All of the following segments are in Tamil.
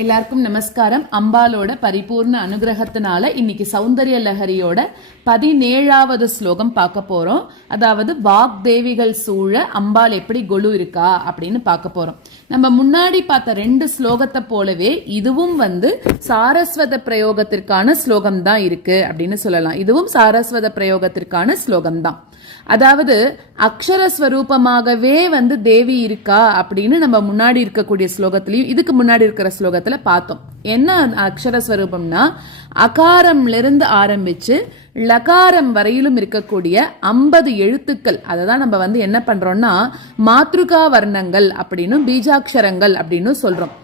எல்லாருக்கும் நமஸ்காரம். அம்பாலோட பரிபூர்ண அனுகிரகத்தினால இன்னைக்கு சௌந்தரிய லஹரியோட பதினேழாவது ஸ்லோகம் பார்க்க போறோம். அதாவது வாக்தேவிகள் சூழ அம்பாள் எப்படி கொலு இருக்கா? அப்படின்னு பார்க்க போறோம். நம்ம முன்னாடி பார்த்த ரெண்டு ஸ்லோகத்தை போலவே இதுவும் வந்து சாரஸ்வத பிரயோகத்திற்கான ஸ்லோகம் தான் இருக்கு அப்படின்னு சொல்லலாம். இதுவும் சாரஸ்வத பிரயோகத்திற்கான ஸ்லோகம் தான். அதாவது அக்ஷரஸ்வரூபமாகவே வந்து தேவி இருக்கா அப்படின்னு நம்ம முன்னாடி இருக்கக்கூடிய ஸ்லோகத்திலையும் இதுக்கு முன்னாடி இருக்கிற ஸ்லோகத்தை பார்த்தோம். என்ன அக்ஷரஸ்வரூபம்னா அகாரம்லேருந்து அகாரம்ல இருந்து ஆரம்பிச்சு லகாரம் வரையிலும் இருக்கக்கூடிய ஐம்பது எழுத்துக்கள். அதை தான் நம்ம வந்து என்ன பண்றோம்னா மாத்ருகா வர்ணங்கள் அப்படின்னு பீஜாட்சரங்கள் அப்படின்னு சொல்றோம்.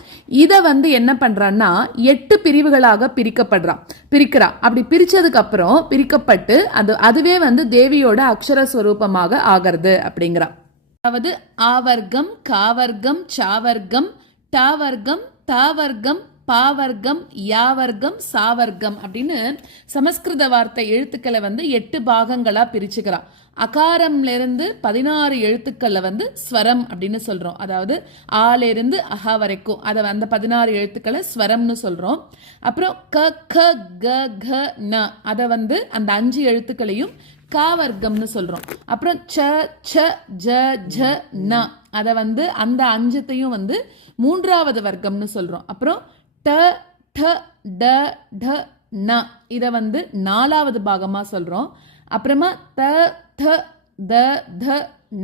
இதை வந்து என்ன பண்றான்னா எட்டு பிரிவுகளாக பிரிக்கப்படுறான் பிரிக்கிறா. அப்படி பிரிச்சதுக்கு அப்புறம் பிரிக்கப்பட்டு அது அதுவே வந்து தேவியோட அக்ஷரஸ்வரூபமாக ஆகிறது அப்படிங்கிறா. அதாவது ஆவர்க்கம் காவர்க்கம் சாவர்க்கம் டாவர்க்கம் தாவர்க்கம் பாவர்க்கம் யாவர்க்கம் சாவர்க்கம் அப்படின்னு சமஸ்கிருத வார்த்தை எழுத்துக்களை வந்து எட்டு பாகங்களா பிரிச்சுக்கிறான். அகாரம்லேருந்து பதினாறு எழுத்துக்களில் வந்து ஸ்வரம் அப்படின்னு சொல்கிறோம் அதாவது ஆலேருந்து அஹா வரைக்கும். அதை அந்த பதினாறு எழுத்துக்களை ஸ்வரம்னு சொல்கிறோம் அப்புறம் க க க க ந. அதை வந்து அந்த அஞ்சு எழுத்துக்களையும் காவர்க்கம்னு சொல்றோம். அப்புறம் ச ச ஜ ஜ ந. அதை வந்து அந்த அஞ்சத்தையும் வந்து மூன்றாவது வர்க்கம்னு சொல்றோம். அப்புறம் ட ட ட ட ந. இதை வந்து நாலாவது பாகமாக சொல்றோம். அப்புறமா த த த த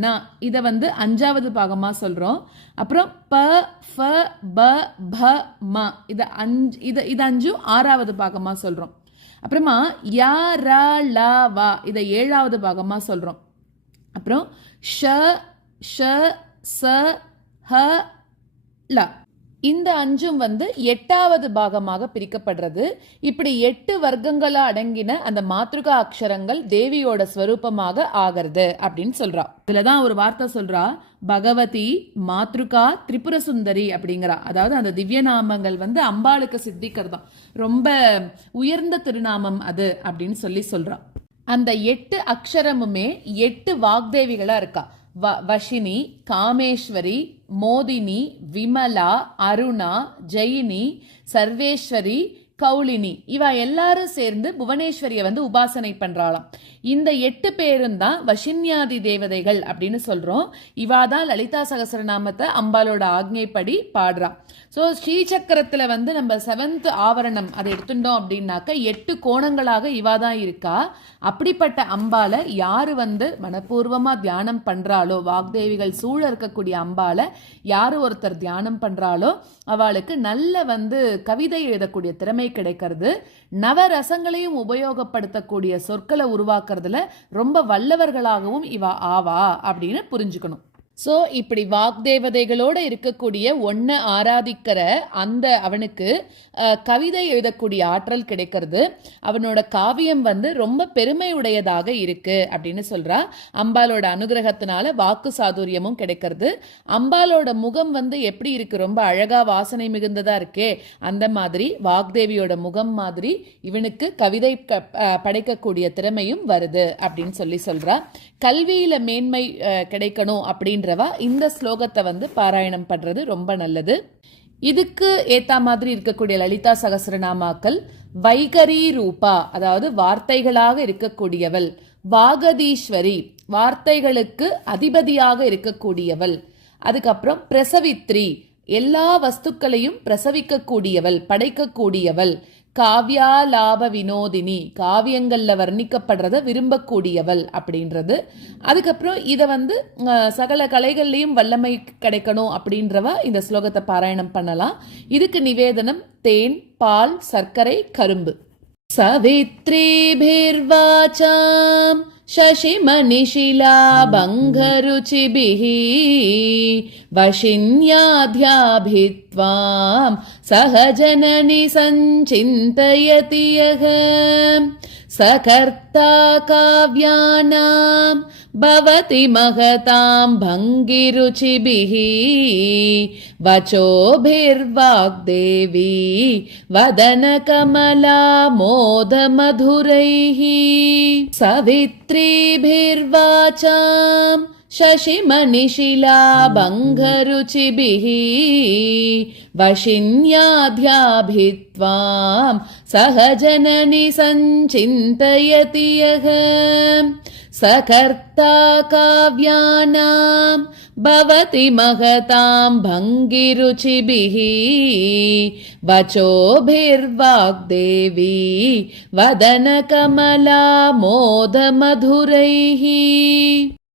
ந. இதை வந்து அஞ்சாவது பாகமாக சொல்றோம். அப்புறம் ப ஃப ப ப ம. இதை அஞ்சு இதை இது அஞ்சும் ஆறாவது பாகமாக சொல்றோம். அப்புறமா யா ரா லா வா இதை ஏழாவது பாகமாக சொல்கிறோம் அப்புறம் ஷ ஷ ச ஹ ல. இந்த அஞ்சும் வந்து எட்டாவது பாகமாக பிரிக்கப்படுறது. இப்படி எட்டு வர்க்கங்களா அடங்கின அந்த மாத்ருகா அக்ஷரங்கள் தேவியோட ஸ்வரூபமாக ஆகிறது அப்படின்னு சொல்றா. இதுலதான் ஒரு வார்த்தை சொல்றா பகவதி மாத்ருகா திரிபுர சுந்தரி அப்படிங்கிறா. அதாவது அந்த திவ்ய நாமங்கள் வந்து அம்பாளுக்கு சித்திக்கிறதாம் ரொம்ப உயர்ந்த திருநாமம் அது அப்படின்னு சொல்லி சொல்றா. அந்த எட்டு அக்ஷரமுமே எட்டு வாக்தேவிகளா இருக்கா. வ வஷினி காமேஸ்வரி மோதினி விமலா அருணா ஜெயினி சர்வேஸ்வரி கௌலினி. இவ எல்லாரும் சேர்ந்து புவனேஸ்வரியை வந்து உபாசனை பண்றாளாம். இந்த எட்டு பேரும் தான் வசின்யாதி தேவதைகள் அப்படின்னு சொல்றோம். இவா தான் லலிதா சகசரநாமத்தை அம்பாலோட ஆக்ஞைப்படி பாடுறா. ஸோ ஸ்ரீசக்கரத்துல வந்து நம்ம செவன்த் ஆவரணம் அதை எடுத்துட்டோம் அப்படின்னாக்க எட்டு கோணங்களாக இவா தான் இருக்கா. அப்படிப்பட்ட அம்பால யாரு வந்து மனப்பூர்வமா தியானம் பண்றாளோ வாக்தேவிகள் சூழ இருக்கக்கூடிய அம்பால யாரு ஒருத்தர் தியானம் பண்றாளோ அவளுக்கு நல்ல வந்து கவிதை எழுதக்கூடிய திறமை கிடைக்கிறது. நவரசங்களையும் உபயோகப்படுத்தக்கூடிய சொற்களை உருவாக்குறதுல ரொம்ப வல்லவர்களாகவும் இவா ஆவா அப்படின்னு புரிஞ்சுக்கணும். ஸோ இப்படி வாக்தேவதைகளோடு இருக்கக்கூடிய ஒன்றை ஆராதிக்கிற அந்த அவனுக்கு கவிதை எழுதக்கூடிய ஆற்றல் கிடைக்கிறது. அவனோட காவியம் வந்து ரொம்ப பெருமையுடையதாக இருக்கு அப்படின்னு சொல்கிறா அம்பாலோட அனுகிரகத்தினால வாக்கு சாதுரியமும் கிடைக்கிறது. அம்பாலோட முகம் வந்து எப்படி இருக்குது ரொம்ப அழகாக வாசனை மிகுந்ததாக இருக்கே. அந்த மாதிரி வாக்தேவியோட முகம் மாதிரி இவனுக்கு கவிதை க- படைக்கக்கூடிய திறமையும் வருது அப்படின்னு சொல்லி சொல்கிறா கல்வியில் மேன்மை கிடைக்கணும் அப்படின்னு அப்படின்றவா இந்த ஸ்லோகத்தை வந்து பாராயணம் பண்றது ரொம்ப நல்லது. இதுக்கு ஏற்ற மாதிரி இருக்கக்கூடிய லலிதா சகசரநாமாக்கள் வைகரி ரூபா அதாவது வார்த்தைகளாக இருக்கக்கூடியவள் வாகதீஸ்வரி வார்த்தைகளுக்கு அதிபதியாக இருக்கக்கூடியவள் அதுக்கப்புறம் பிரசவித்ரி எல்லா வஸ்துக்களையும் பிரசவிக்கக்கூடியவள் படைக்கக்கூடியவள் காவ்யா லாப வினோதினி காவியங்களில் வர்ணிக்கப்படுறத விரும்பக்கூடியவள் அப்படின்றது. அதுக்கப்புறம் இதை வந்து சகல கலைகள்லையும் வல்லமை கிடைக்கணும் அப்படின்றவ இந்த ஸ்லோகத்தை பாராயணம் பண்ணலாம். இதுக்கு நிவேதனம் தேன் பால் சர்க்கரை கரும்பு. सवित्रीभिर्वाचाम् शशिमनिशिलाभङ्गरुचिभिः वशिन्याध्याभित्वाम् सहजननि सञ्चिन्तयति यः। सकर्ता काव्यानाम् भवति महतां भङ्गिरुचिभिः। वचोभिर्वाग्देवी वदनकमला मोदमधुरैः सवित्रीभिर्वाचां शशिमणिशिला बङ्गरुचिभिः वशिन्याध्याभित्वां सह जननि सञ्चिन्तयति यः। सकर्ता काव्यानां भवति महतां भङ्गिरुचिभिः। वचोभिर्वाग्देवी वदनकमला मोदमधुरैः